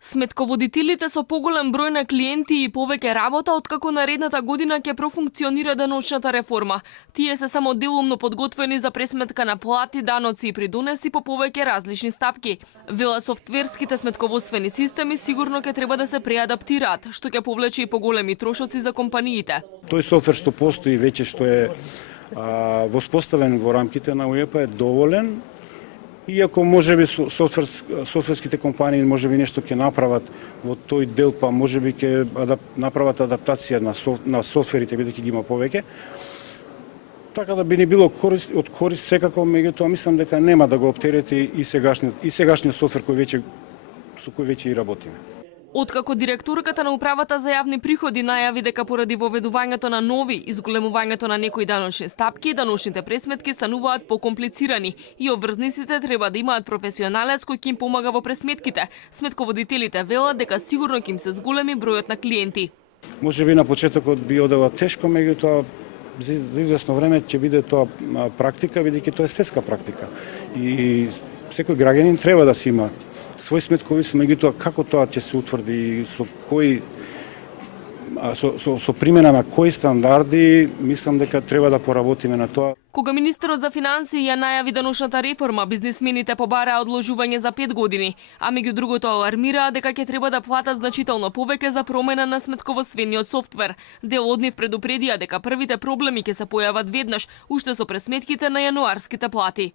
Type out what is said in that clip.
Сметководителите со поголем број на клиенти и повеќе работа откако наредната година ќе профункционира деночната реформа. Тие се само делумно подготвени за пресметка на плати, даноци и придонеси по повеќе различни стапки. Вела софтверските сметководствени системи сигурно ќе треба да се преадаптираат, што ќе повлече и поголеми трошоци за компаниите. Тој софтвер што постои веќе, што е воспоставен во рамките на УЕПА, е доволен. Иако можеби софтверските компании можеби нешто ќе направат во тој дел, па можеби ќе направат адаптација на софтверите бидејќи ги има повеќе. Така да би ни било од корист секако, меѓутоа мислам дека нема да го оптерети и сегашниот софтвер со кој веќе и работиме. Откако директорката на управата за јавни приходи најави дека поради воведувањето на нови и зголемувањето на некои даночни стапки, даночните пресметки стануваат покомплицирани и обврзниците треба да имаат професионалец кој ќе им помага во пресметките. Сметководителите велат дека сигурно ќе им се зголеми бројот на клиенти. Можеби на почетокот би одела тешко, меѓутоа за известно време ќе биде тоа практика, бидејќи тоа е светска практика. И секој граѓанин треба да си има свој сметководител, меѓутоа како тоа ќе се утврди, со примена на кои стандарди, мислам дека треба да поработиме на тоа. Кога министерот за финансии ја најави деночната реформа, бизнисмените побараа одложување за 5 години, а меѓу другото алармираа дека ќе треба да платат значително повеќе за промена на сметководствениот софтвер. Дел од нив предупредија дека првите проблеми ќе се појават веднаш, уште со пресметките на јануарските плати.